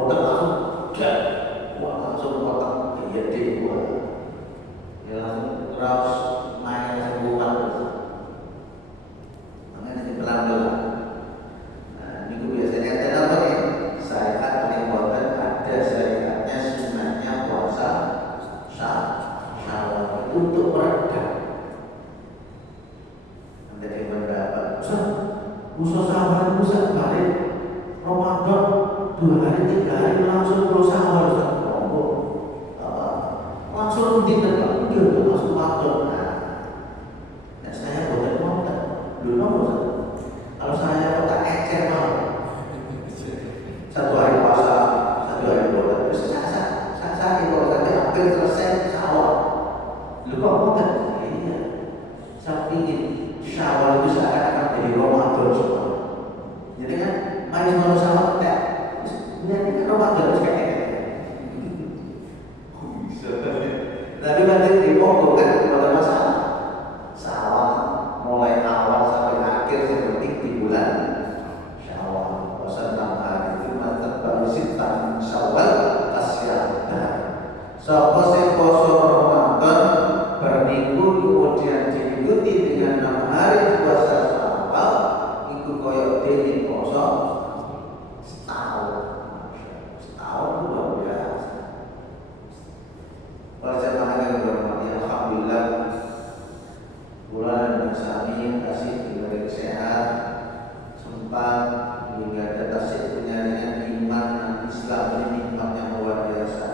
boten langsung dan langsung kotak iya di buat ya langsung raus main sembuhan makanya di pelan-pelan. Nah ini biasanya kenapa nih syariat paling boten ada syariatnya sunatnya puasa syawal untuk meredam. Nanti berapa Usah sabar, usah balik Ramadan 2 hari 3 hari langsung terus awal langsung ditebak dia langsung Ramadan. Nah saya boleh ngomong dulu kalau saya tak ecer mau 1 hari puasa 1 hari boleh terus saya kalau tadi hampir selesai awal lu kok ngomong iya saya ingin Syawal itu seakan-akan jadi Ramadan semua. Jadi kan, mari mau Syawal enggak? Ini kan Ramadan sekali. Tapi nanti dipotong kan tidak ada masalah. Syawal mulai awal sampai akhir seperti di bulan Syawal. Puasa 6 hari itu mantap baru sitan Syawal asyadar. Sapa sing poso Ramadan berminggu kemudian diikuti dengan 6 hari puasa Syawal itu koyok dene poso setahun luar biasa. Para jamaah yang berhormat, alhamdulillah bulan sami kasih diberi sehat sempat hingga ada tasik penyaringan iman Islam ini nikmat yang luar biasa.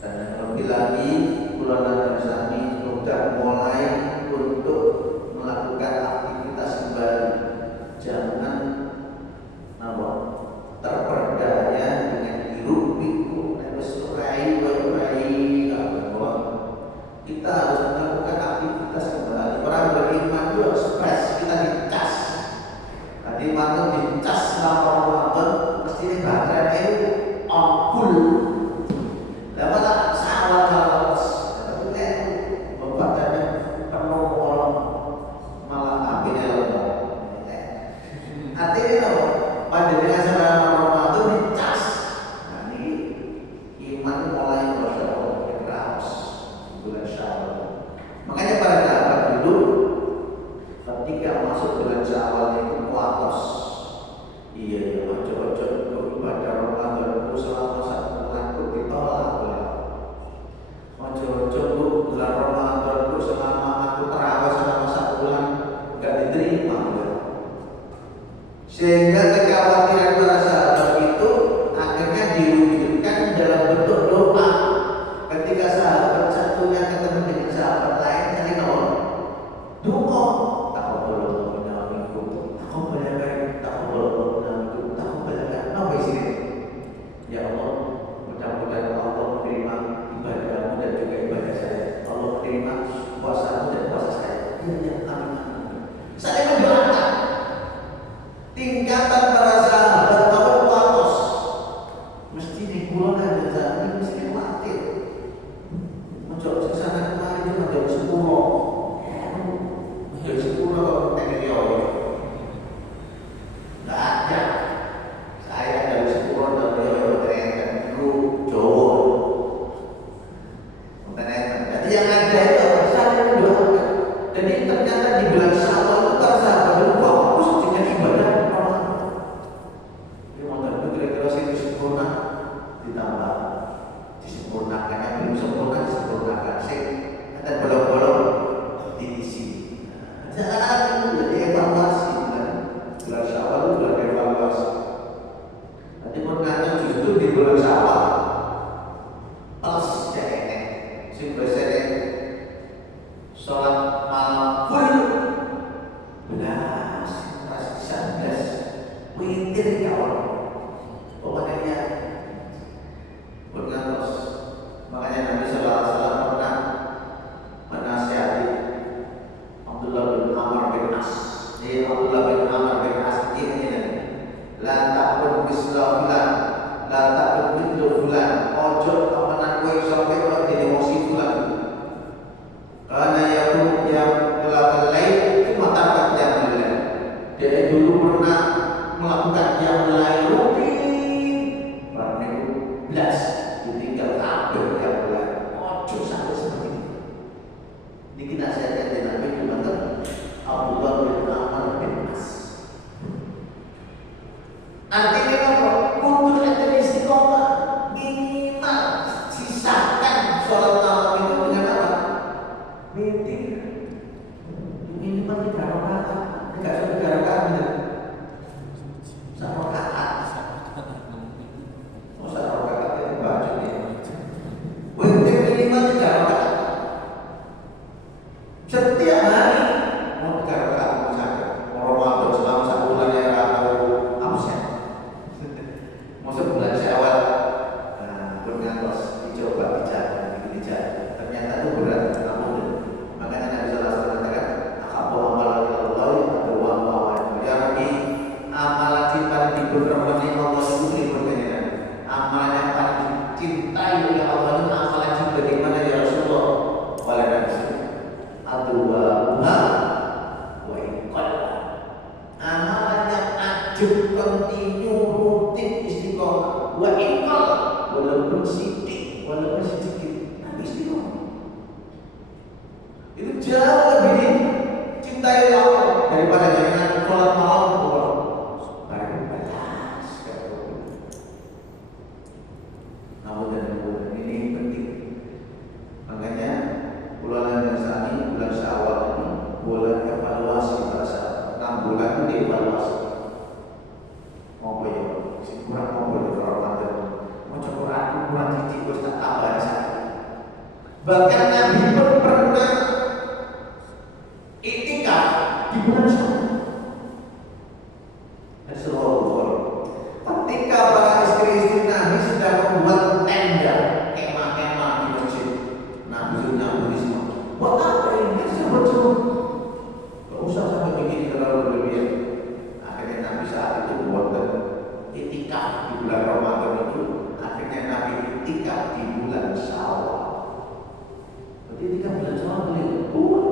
Dan lebih lagi bulan sami sudah mulai untuk melakukan aktivitas kembali. Jangan terperdaya dengan hirup pikuk kita harus melakukan aktivitas kembali. Orang beriman itu harus stres, kita dicas. Tadi mantu dicas selama Ramadan mesti ini baterainya itu on full. Dapat sawal terus. Badannya penuh orang malah apinya lemah. Artinya apa? Pada dengan selama Ramadan dicas. Nah ini iman mulai bersyawal keras bulan Syawal. Makanya pada sahabat dulu ketika masuk bulan Syawal itu kuatos. Iya, ojo-ojo ibadah Ramadan itu selama 1 bulan itu ditolak. Ojo-ojo bulan Ramadan itu selama aku terawih selama 1 bulan enggak diterima. Sehingga kekhawatiran para sahabat itu akhirnya diwujudkan dalam bentuk doa. Ketika sahabat satunya ketemu dengan sahabat lain, tadi kawan doa, takabbalallahu minna wa minkum, takabbalallahu apa isinya? Ya Allah, mudah-mudahan Allah menerima ibadahmu dan juga ibadah saya. Allah menerima puasamu dan puasa saya. Ya, amin. Saya mendoakan tingkatan para sahabat tahun patos mesti dibuang aja ini mesti khawatir mencoba kesana kemari cuma jam 10 teknik nggak ada. Saya dari 10 dari ternyata dulu Jawa jadi yang ada itu saya mendoakan. Jadi ternyata di bulan Syawal itu para sahabat itu fokus dengan ibadah. Kira-kira situ sempurna ditambah disempurnakannya, belum sempurna disempurnakan ada bolong-bolong diisi. Jangan jadi evaluasi kan. Bulan Syawal itu bulan evaluasi. Nanti mengatur justru di bulan Syawal plus cekek sing biasanya sholat malam full belas witir ya Allah. Pokoknya bergantos. Makanya Nabi Sallallahu Alaihi Wasallam pernah menasihati Abdullah bin Amr bin As. Abdullah bin Amr bin As ini la takun misla fulan, la takun mithlu fulan. Ojo temenan kowe sampe kok dene emosi fulan. Karena yang melakukan lain itu mata yang lain. Dia dulu pernah melakukan yang lain Artinya apa? Untuk ada istiqomah minimal sisakan sholat malam itu dengan apa? Witir. Minimal 3 rakaat. Enggak sampai 3 rakaat benar. 1 rakaat. Oh, 1 rakaat itu baju ya. Witir minimal 3 rakaat. Setiap hari mau 3 rakaat misalnya. Ramadan selama 1 bulan ya atau absen. Mau sebulan Syawal. Nah, bergantos dicoba dijaga. Ternyata itu berat. Makanya Nabi sallallahu alaihi wasallam mengatakan, "Ahabbu amalan ilallahi adwamuhu." Ya Rabbi, amalan yang paling diberkahi Allah itu berkaitan. Amalan yang paling dicintai oleh Allah itu amalan yang bagaimana ya Rasulullah? Oleh Nabi adwamuhu wa iqal. Amalan yang ajib, kontinu, rutin, istiqomah. Wa iqal, walaupun sedikit, tapi istiqomah. Itu jauh lebih cintai Allah daripada dengan sholat malam berbalas. Namun ini penting. Makanya bulan Nasani, bulan Syawal ini bulan evaluasi bahasa. 6 bulan itu dievaluasi. Mau apa ya? Kurang apa ya Ramadan? Mau coba aku kurang cicik terus tak tambah saya. Bahkan Nabi pun pernah iktikaf di bulan Syawal. Ketika para istri-istri Nabi sedang membuat tenda, kemah-kemah di masjid, Nabi sudah nyambut semua. Buat apa ini? Saya buat semua. Gak usah sampai begini terlalu berlebihan. Akhirnya Nabi saat itu buat iktikaf di bulan Ramadan itu. Akhirnya Nabi iktikaf di bulan Syawal. Berarti iktikaf bulan Syawal boleh buat.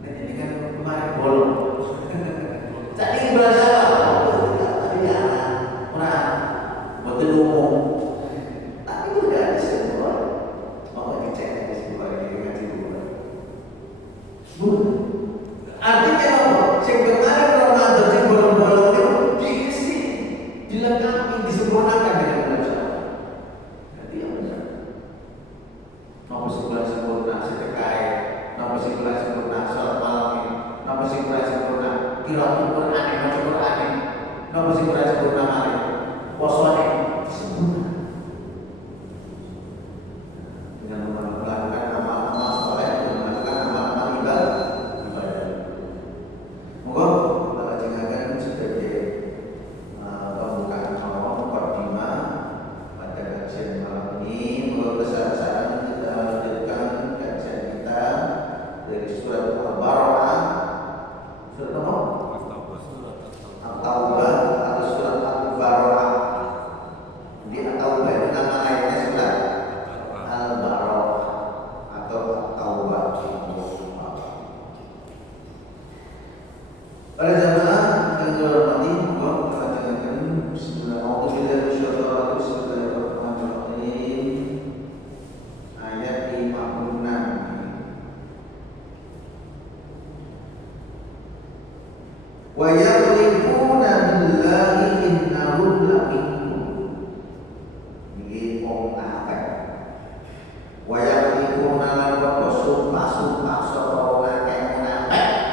Dan ini kan kemarin bolong. Saat ini bulan Syawal. Betul umum. Tapi itu udah ada semua. Mau dicek di sebuah ini ngaji bulan. Artinya apa? Yang kemarin Ramadan yang bolong-bolong itu diisi, dilengkapi, disempurnakan dengan bulan Syawal. Jadi apa benar? Nomor sebulan sempurna sedekah, nomor sebulan sempurna sholat malam ini, nomor sebulan sempurna qiraatul Quran, baca Quran, nomor sebulan sempurna mari puasa sempurna. Dengan melakukan amal-amal soleh, melakukan amal-amal ibadah. Moga kita jadikan sebagai pembukaan awal mukadimah pada kajian malam ini. Moga bersama-sama kita lanjutkan kajian kita dari surat Al-Baqarah, surat apa? At-Taubah atau surat Al-Baqarah. Di At-Taubah itu nama lainnya surat Al-Baqarah atau At-Taubah. Para jamaah yang dirahmati Allah, kita dengarkan Bismillahirrahmanirrahim. Ayat 56. Wa yaquluna billahi innahum laminkum. Ini munafik. Wa yaquluna lan sumpah-sumpah sapa wong akeh munafik.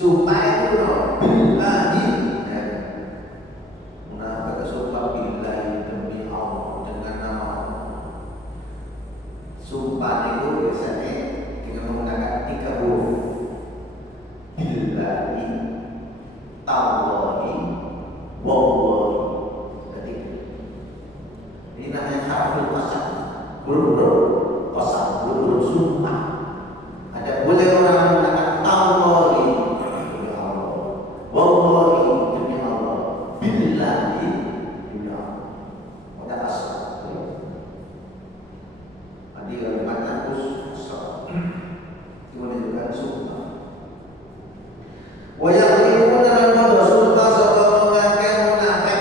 Sumpah itu billahi. Munafik sumpah billahi demi Allah dengan nama Allah. Sumpah itu biasanya dengan menggunakan 3 huruf. Billahi, tallahi, wallahi. Jadi ini namanya harful qasam. Huruf qasam, huruf sumpah. Ada boleh orang menggunakan tallahi demi Allah, wallahi demi Allah, billahi demi Allah. Ada qasam. Tadi kalimat harus qasam. Itu menunjukkan sumpah. Wa yaquluna lan rasulullah sallallahu alaihi munafik.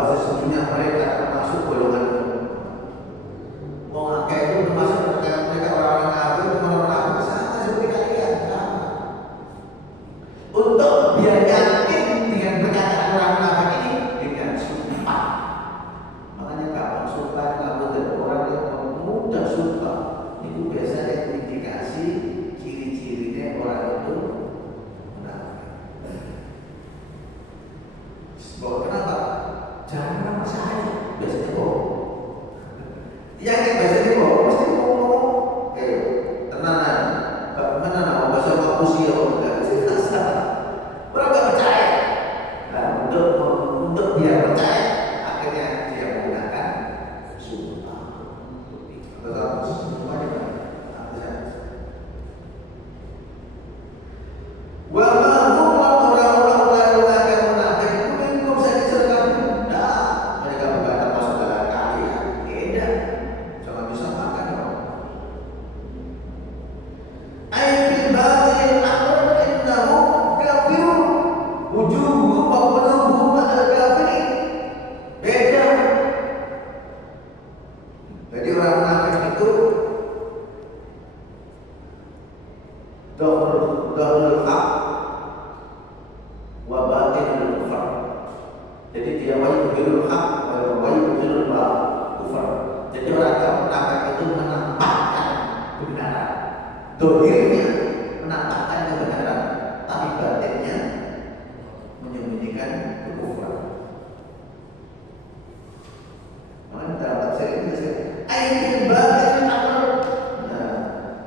bahwa sesungguhnya mereka termasuk golongan orang kafir itu termasuk mereka orang-orang kafir itu orang-orang sama seperti kalian sama. Untuk biar yakin dengan perkataan orang kafir ini dengan sumpah. Makanya kalau sumpah kamu dan orang yang mudah sumpah itu biasanya indikasi ciri-cirinya orang itu bahwa kenapa? Jangan nama saya biasanya bohong. Yang biasanya bohong mesti ngomong tenanan. Bagaimana nama bahasa manusia enggak sih kasar. Orang nggak percaya. Nah, untuk dia percaya akhirnya dia menggunakan sumpah. Betul semuanya. Jadi orang munafik itu dhahirul haq wa batinul kufar. Jadi dia dhahirul haq wa batinul kufar. Jadi orang munafik itu menampakkan kebenaran. Dhahirnya menampakkan kebenaran, tapi batinnya menyembunyikan kekufuran. Makanya dalam tafsir ini ayat batin amr. Nah,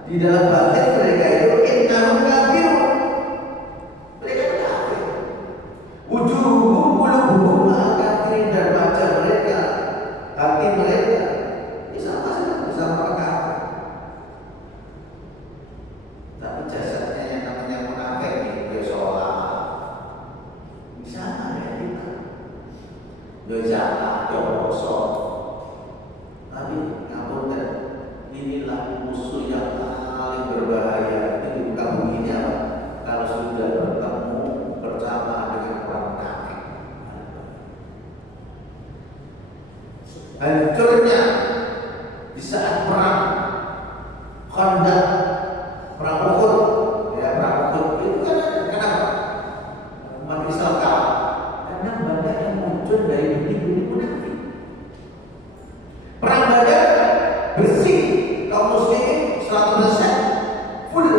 di dalam batin mereka itu innahum kafirun. Mereka kafir. Wujuhum qulubuhum kafirin, dan wajah mereka, hati mereka sama orang kafir. Tapi jasadnya yang namanya munafik itu sholat. Bisa ya kita. Yo zakat, yo puasa. Tapi ngapunten, inilah musuh yang paling berbahaya di muka bumi ini apa? Kalau sudah bertemu bersama dengan orang munafik. Hancurnya di saat perang Khandaq, perang Uhud, ya perang Uhud itu kan kenapa? Umat Islam kalah karena banyak yang muncul dari bumi munafik. Perang Badar bersih, kaum muslimin 100% full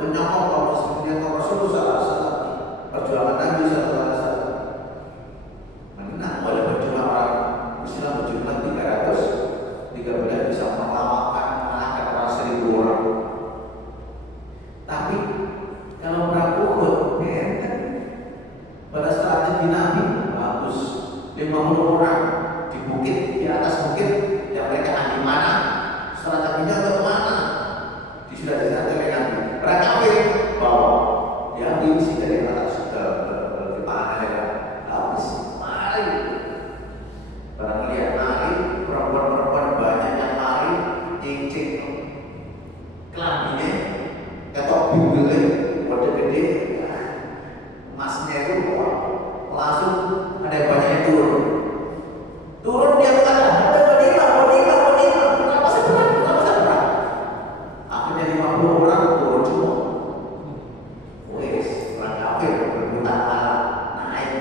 menyokong kaum muslimin, kaum Rasulullah SAW, perjuangan Nabi SAW. Menang walaupun cuma orang Islam berjumlah 313 bisa mengalahkan orang 1.000 orang. Tapi kalau perang Uhud, pada strategi Nabi bagus, 50 orang di bukit, di atas bukit yang mereka di mana, strateginya untuk mana? Sudah diatur oleh Nabi. Orang kafir bahwa dia diisi dari atas ke panah ya, habis mari. Barang lihat mari, perempuan-perempuan banyak yang mari, cincin kelambinya, ketok bibelnya, wadah gede, emasnya itu langsung ada yang banyak yang turun dia berkata, ada bonima, kenapa saya berang? Akhirnya 50 orang turun semua. Wes, orang kafir berputar naik.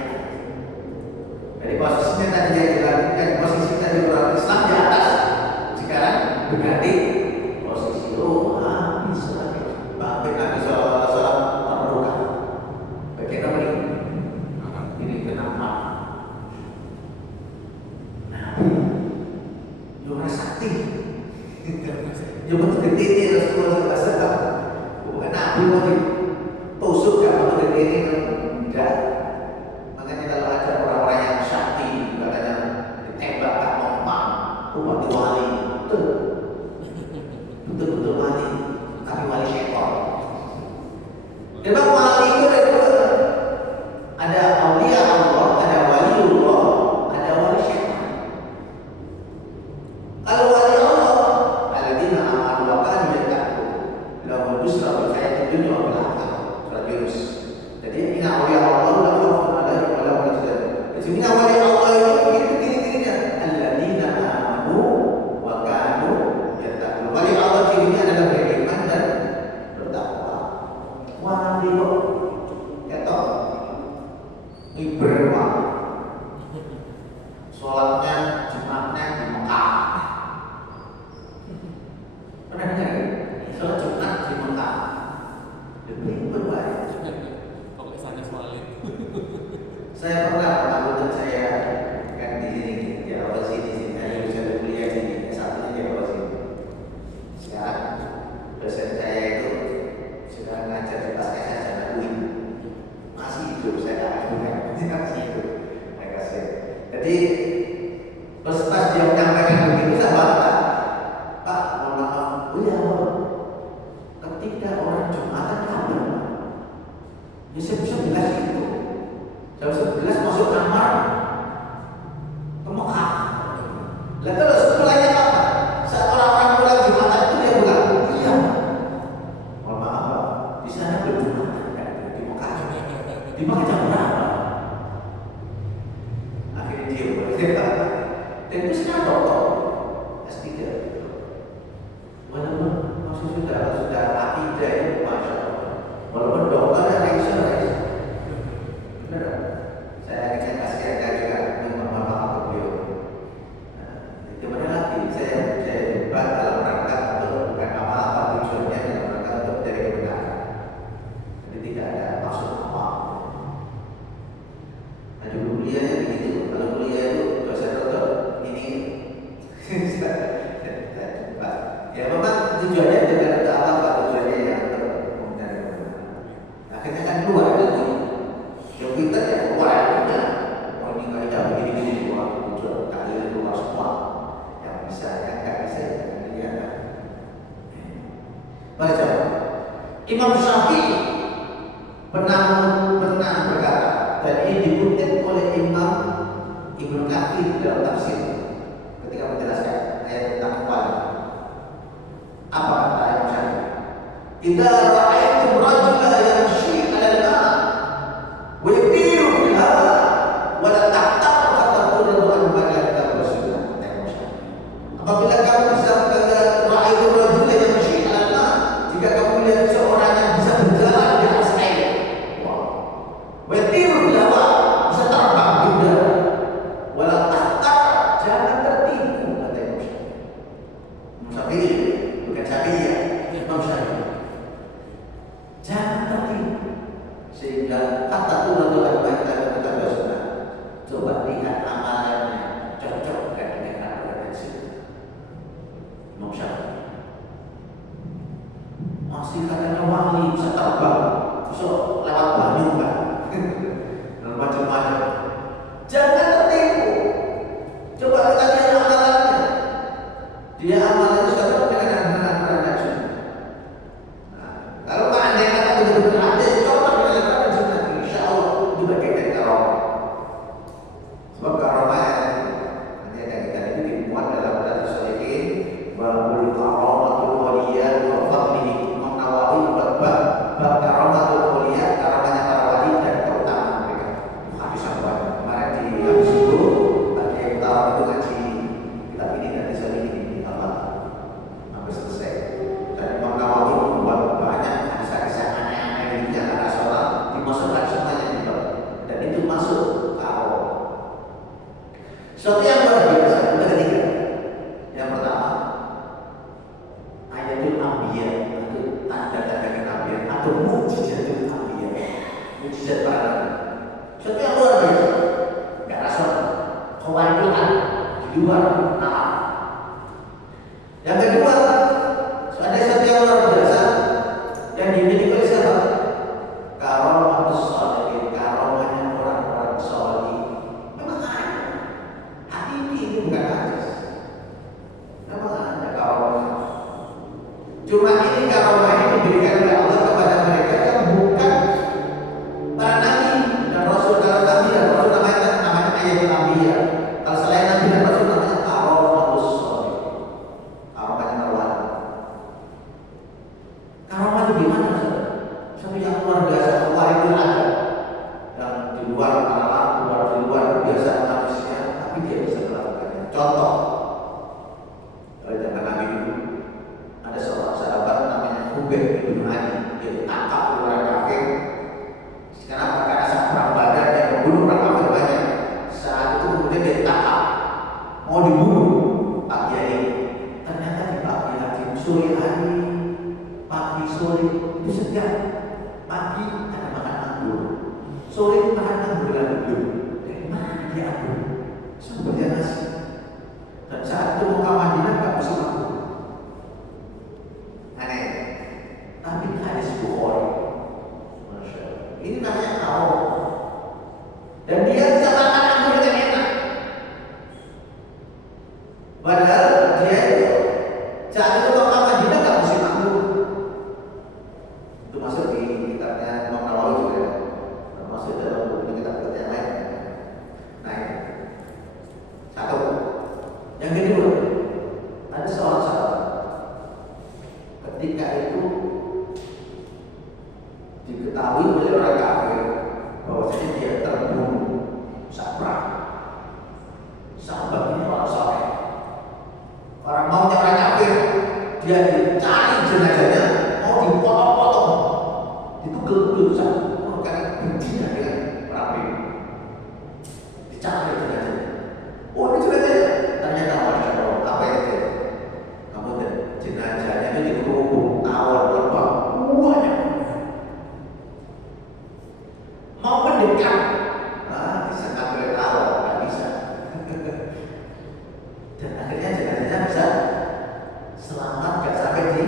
Jadi posisinya tadi yang dilakukan, posisi tadi orang Islam di atas, sekarang berganti posisi habis lagi. Bangkit Nabi SAW terluka. Bagian apa ini? Ini kenapa? Luar sakti, cuma gede Rasulullah SAW. Bukan Nabi lagi tusuk kalau gede ini tidak. Makanya kalau ada orang-orang yang sakti, katanya ditembak tak mempan, mati wali, betul wali, tapi wali syaitan. Memang wali itu ada dua, ada aulia Allah, ada waliullah, ada wali syaitan. Kalau wali Allah, alladzina amanu wa kanu yattaqun, lahum busra fil hayatid dunya wal akhirah. sholatnya Jumatnya di Mekah. Pernah dengar? Sholat Jumat di Mekah. Demi berbaik. Kalau sana soalnya. Saya pernah waktu saya kan di sini di Jawa sini saya bisa kuliah di satunya Jawa sini. Sekarang dosen saya itu sudah ngajar di pasca sarjana UI. Masih hidup saya masih hidup. Jadi pas dia menyampaikan begitu saya bantah, Pak, mohon maaf, iya, ketika orang Jumatan kabar, ya saya bisa bilang itu. Jam 11 masuk kamar ke Mekah. Lah terus mulainya apa? Saat orang-orang pulang Jumatan itu dia bilang, iya, mohon maaf Pak, di sana berjumatan kan di Mekah. Di Mekah jam berapa? Akhirnya dia berkata, dan itu sekarang dokter S3. Walaupun maksud sudah akidah itu masya Allah. Walaupun dokternya lecturer. Benar. Saya ingin kasih ada juga memahami untuk beliau. Itu benar lagi. Saya debat dalam rangka untuk bukan apa-apa tujuannya dalam rangka untuk mencari kebenaran. Jadi tidak ada maksud apa. Nah, dulu kuliahnya begitu. Kalau kuliah itu dosen dokter ini ya memang tujuannya tidak ada apa-apa, tujuannya yang untuk mencari kebenaran. Akhirnya kan keluar itu. Yang kita ya keluar ya. Oh ini kaidah begini-begini keluar tujuan kalian keluar semua. Yang bisa, yang nggak bisa ya kalian. Baca. Imam Syafi'i pernah berkata, dan ini dikutip oleh Imam Ibnu Katsir dalam tafsir ketika menjelaskan ayat tentang kuali. Apa kata Imam Syafi'i? Idza ra'aitum rajulan yamshi 'ala al-ma' wa yatiru fil hawa wa la tahtaru hatta turdu an bayyata rasulullah. Apabila kamu bisa ra'aitum rajulan yamshi 'ala al-ma', jika kamu lihat seorang yang bisa berjalan di atas air, wa yatiru fil hawa, bisa terbang di udara, wa la tahtaru, jangan tertipu, kata Imam Syafi'i. Imam Syafi'i bukan Syafi'i ya, Imam Syafi'i. Jangan tertipu sehingga kata turun baik kita sudah coba lihat amalannya cocok dengan Al-Quran Sunnah. Imam Syafi'i masih katanya wali bisa terbang, bisa lewat banyu kan, dan macam-macam. Jangan tertipu. Coba kita lihat amalannya. Dia amalannya cocok dengan Al-Quran Sunnah. Kalau andai kata betul-betul ada coba dengan Al-Quran Sunnah, insya Allah juga kita karomah. Sebab karomah nanti akan kita dimuat dalam hadis sahih bahwa karamatul waliyah wa fadlihi. Imam Nawawi bab karamatul waliyah, karamahnya para wali dan keutamaan mereka. Hadis yang banyak. Kemarin di hadis itu bagi yang tahu itu ngaji kitab ini dan di sini Allah hampir selesai. Dan Imam Nawawi membuat banyak hadis-hadis yang aneh-aneh di antara sholat dimasukkan semuanya di bab, dan itu masuk karomah. Suatu yang luar biasa. Yang ketiga, yang pertama ayatul anbiya, itu tanda-tanda kenabian atau mukjizatul anbiya, mukjizat para nabi. Suatu yang luar biasa, nggak rasional, kewalian di luar nalar. Yang kedua, ada satu yang luar biasa yang dimiliki oleh siapa? Karomatus sholihin, karomahnya orang-orang sholih. Memang ada. Ini bukan hadis. Memang ada karomah. Cuma ini karomah ini diberikan oleh Allah kepada mereka yang bukan para nabi dan rasul. Kalau nabi dan rasul namanya ayatul anbiya. Kalau selain nabi dan rasul namanya karomatus sholihin. Karomahnya marwan. Karomah itu gimana? Satu yang luar biasa, luar itu ada. Yang di luar alam, di luar kebiasaan manusia, tapi dia bisa melakukannya. Contoh, kalau zaman Nabi dulu ada seorang sahabat namanya Hubeb bin Ali. Dia ditangkap oleh orang kafir. Sekarang perkara saat perang Badar yang membunuh orang kafir banyak. Saat itu kemudian dia ditangkap. mau dibunuh Pak Kiai. Ternyata di pagi hari, sore hari, pagi sore itu setiap pagi ada makan anggur, sore makan anggur lagi. Dari mana dia anggur? Sumbernya nasi. Dan saat itu Mekah Madinah nggak bisa anggur. Aneh. Tapi hadis Bukhari, Masya Allah. Ini namanya kaum. Dan dia bisa makan anggur dengan enak. Padahal dia itu saat itu Mekah Madinah nggak musim anggur. Itu masuk di kitabnya Imam Nawawi juga, masuk dalam buku kitab yang lain. Nah, ini satu. Yang kedua, ada seorang sahabat ketika itu diketahui oleh orang kafir bahwasanya dia terbunuh saat perang. Sahabat ini orang saleh, orang maunya orang kafir, dia dicari jenazahnya, mau dipotong-potong, ditugel-tugel sama karena bencinya dengan rapi, dicari jenazahnya. Oh, ini jenazahnya, ternyata Masya Allah, apa yang terjadi? Namun jenazahnya itu dikerubung tawon lebah banyak. Mau mendekat, disekat oleh tawon, nggak bisa. Dan akhirnya jenazahnya bisa selamat, nggak sampai di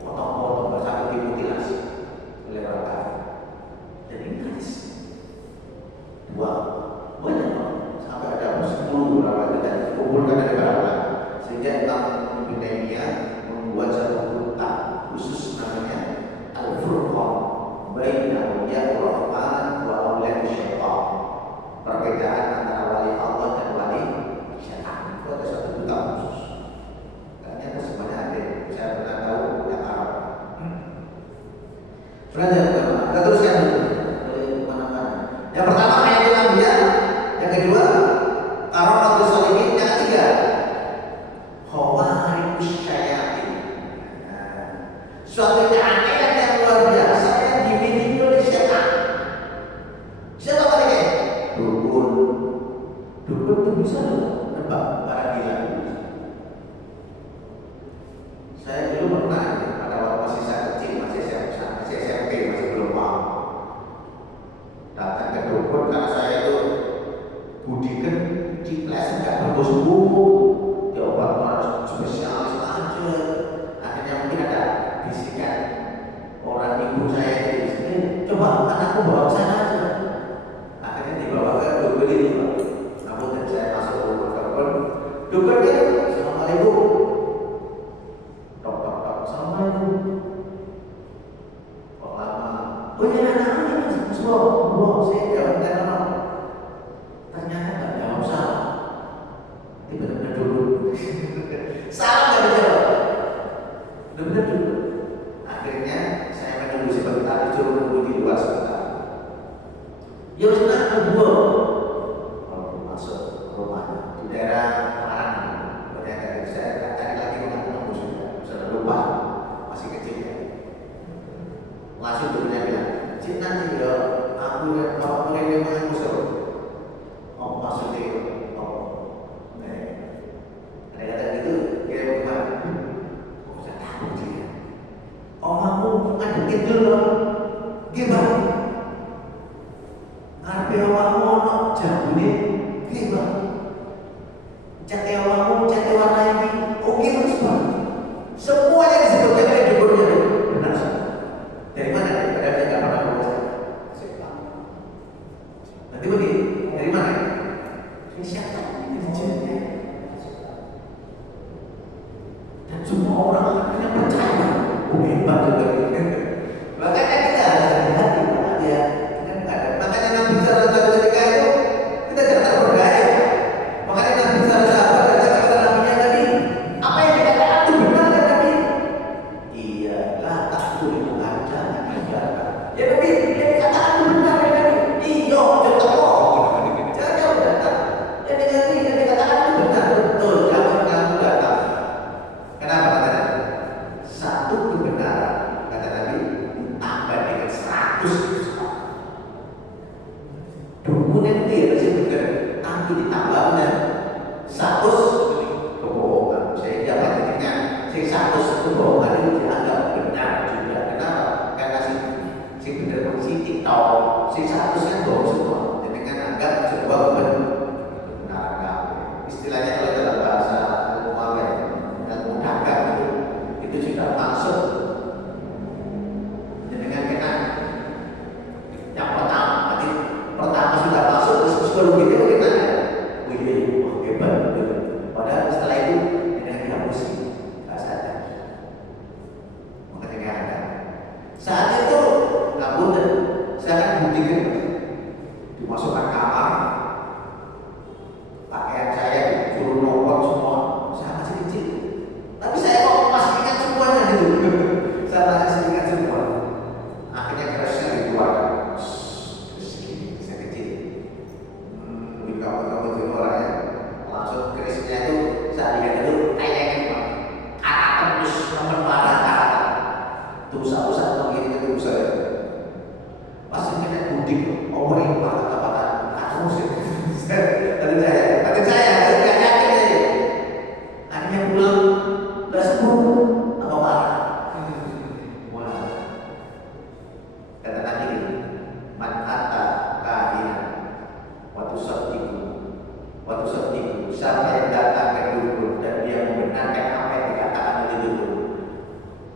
potong-potong, nggak sampai dimutilasi oleh orang kafir. Dan ini hadis dua banyak sampai ada 10 orang dan dikumpulkan dari para sehingga Imam Ibnu Taimiyah membuat satu kitab khusus namanya Al-Furqan baina awliya Rahman wa awliya Syaitan, perbedaan antara wali Allah dan wali syaitan. Itu ada satu kitab khusus. Ternyata semuanya ada. Saya pernah tahu yang Arab. Selanjutnya kita teruskan dulu dari mana-mana. Yang pertama ayatul anbiya, yang kedua karamatus sholihin, yang ketiga khawarij syayatin. Suatu keanehan yang luar biasa yang dimiliki oleh setan. Siapa mereka? Dukun. Dukun itu bisa loh nebak para gila. Saya dulu pernah pada waktu masih saya kecil, masih SMP, masih belum paham. Datang ke dukun karena saya itu budikan ciples nggak berbuku, ya obat harus spesialis aja. Akhirnya mungkin ada bisikan orang ibu saya di sini, coba anakku bawa ke sana aja. Akhirnya dibawa ke dukun itu. Namun saya masuk ke dukun, dukunnya assalamualaikum. Assalamualaikum. Kok lama? Oh ya anak-anak semua, saya jawab nama. Ternyata nggak jawab salah. Ini benar-benar dulu. Salah nggak dijawab. Benar-benar dulu. Akhirnya saya menunggu sebentar, disuruh menunggu di luar sebentar. Ya sudah kedua, masuk rumah di daerah Parang. Ternyata saya tadi lagi menunggu sudah lupa, masih kecil ya. Langsung dunia bilang, cik nanti ya, aku dan bapak mereka yang musuh. Oh maksudnya, ada kata gitu, dia bagaimana? Oh saya takut sih. Oh aku ngadekin dulu, gimana? Ngarepe awakmu ono jambune, gimana? Cat awakmu, cat warna ini, oke terus bang. Semua yang disebutkan oleh dukunnya benar sih. Dari mana? Padahal dia nggak pernah baca. Nanti begini, dari mana? Ini siapa? Ini jinnya. Dan semua orang akhirnya percaya. Oh hebat juga. Makanya kita harus hati-hati. Ya, makanya Nabi Sallallahu Alaihi Wasallam ketika itu kita jangan terperdaya. Makanya Nabi Sallallahu Alaihi Wasallam datang kepada Nabi tadi. Apa yang dikatakan itu benar kan Nabi? Iya, lah tak boleh ada. Ya Nabi, yang dikatakan itu benar kan Nabi? Iya, betul. Jangan datang. Yang dikatakan itu benar betul. Jangan kamu datang. Kenapa katanya? Satu kebenaran kata Nabi tambah dengan 100. Dukun itu ya pasti benar, tapi ditambah dengan 100. Satu kebohongan, sehingga akhirnya si satu kebohongan itu dianggap benar juga. Kenapa? Karena si benar si TikTok, si satu kan bohong semua. Jadi kan anggap sebuah kebenaran. Istilahnya kalau dalam bahasa umum ilmu dagang itu sudah masuk. Jadi kan kena yang pertama sudah masuk terus baru gitu kita. Hebat, padahal setelah itu dengan dihapus nggak sadar. Makanya ada. Saat itu nggak mudah. Saya akan buktikan dimasukkan kamar, pakaian saya suruh nopot semua. Saya masih kecil, tapi saya mau memastikan semuanya gitu. Saya memastikan semua. Akhirnya kerasnya dikeluarkan. Saya kecil. Kamu itu orangnya. Langsung kerisnya itu saya lihat itu kayak karakter terus nomor parah karakter tuh usah begini itu saya pasti kena budik over ini patah aku sih tadi saya nggak yakin aja akhirnya pulang udah sembuh apa parah wah kata Nabi man ata kahina waktu sedih siapa yang datang ke dukun dan dia membenarkan apa yang dikatakan oleh dukun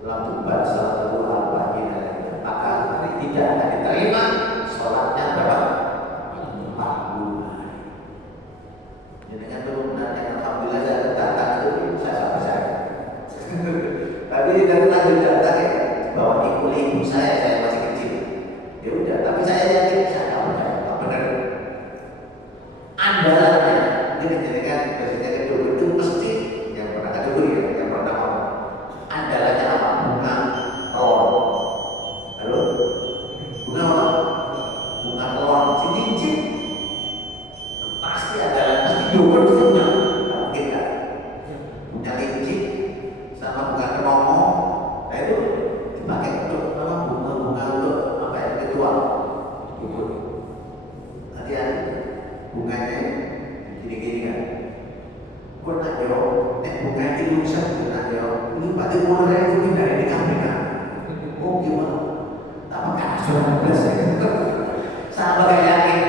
lalu bahasa Tuhan bagian maka tidak akan diterima sholatnya berapa? 40 hari. Jadi dengan turunan yang alhamdulillah saya datang itu saya sama saya tapi dari lanjut datang ya bahwa ibu saya masih kecil ya udah tapi saya yakin saya nggak percaya nggak benar andalannya dijadikan biasanya itu mesti yang pernah ada dulu yang pernah apa andalannya apa bunga telur halo bunga apa bunga telur cincin pasti andalan pasti dulu punya mungkin kan punya lincin sama bunga keromo nah itu dipakai untuk apa bunga untuk apa ya ritual hati-hati bunganya gini-gini kan gue nanya bunga itu lusa gue nanya ini pada mulai itu pindah ini KPK oh gimana apa kan sudah 12 ya sama kayak yakin